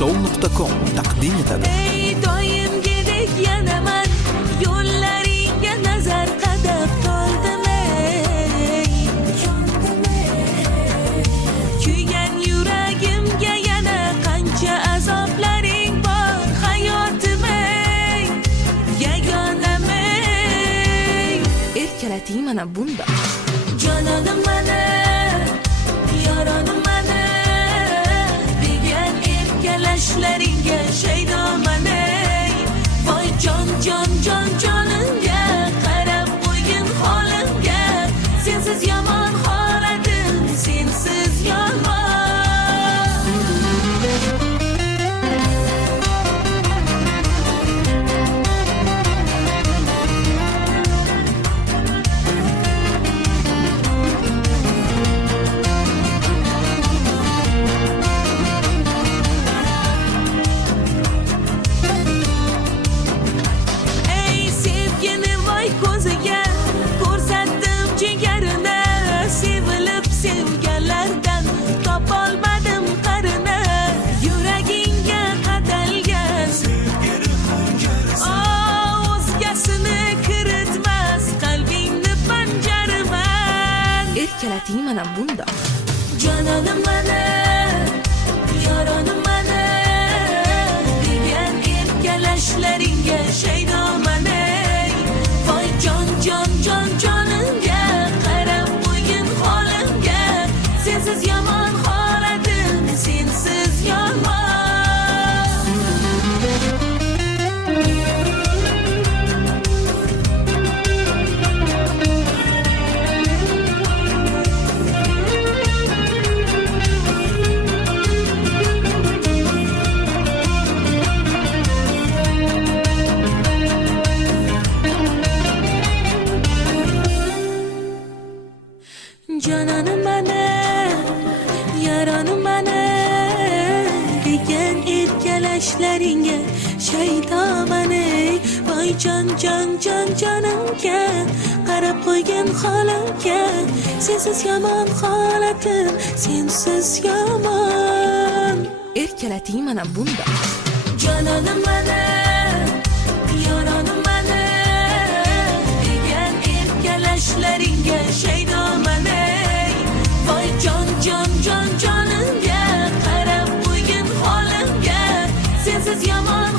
Show.com taqdim etadi. Ey doimgidek yana man yo'llaringga nazar qadab qoldim ey. Kuygan yuragimga yana qancha azoblaring bor hayotim ey. Yagonam ey. Erkalating mana bunda. Jononim mana, yoronim mana. Erkalashlaringga shaydoman ey. Voy jon jonimga qarab qo'ygin holimga. Sensiz yomon holatim, sensiz yomon. Ko'ziga ko'rsatdim jigarini, sevilib sevganlardan topolmadim qarini. Yuragingga qadalgan o'zgasini kiritmas qalbingni panjaraman. Erkalating mana bunda. Jononim mana, yoronim mana. Degan erkalashlaringga shaydoman ey. Voy jonimga qarab qo'ygin holimga. Sensiz yomon holatim, sensiz yomon. Jononim mana, yoronim mana. Degan erkalashlaringga shaydoman ey. Voy jonimga qarab qo'ygin holimga. Sensiz yomon holatim, sensiz yomon. Erkalating mana bunda. Jononim mana, yoronim mana. Degan erkalashlaringga shaydoman ey. Voy jonimga qarab qo'ygin holimga. Sensiz yomon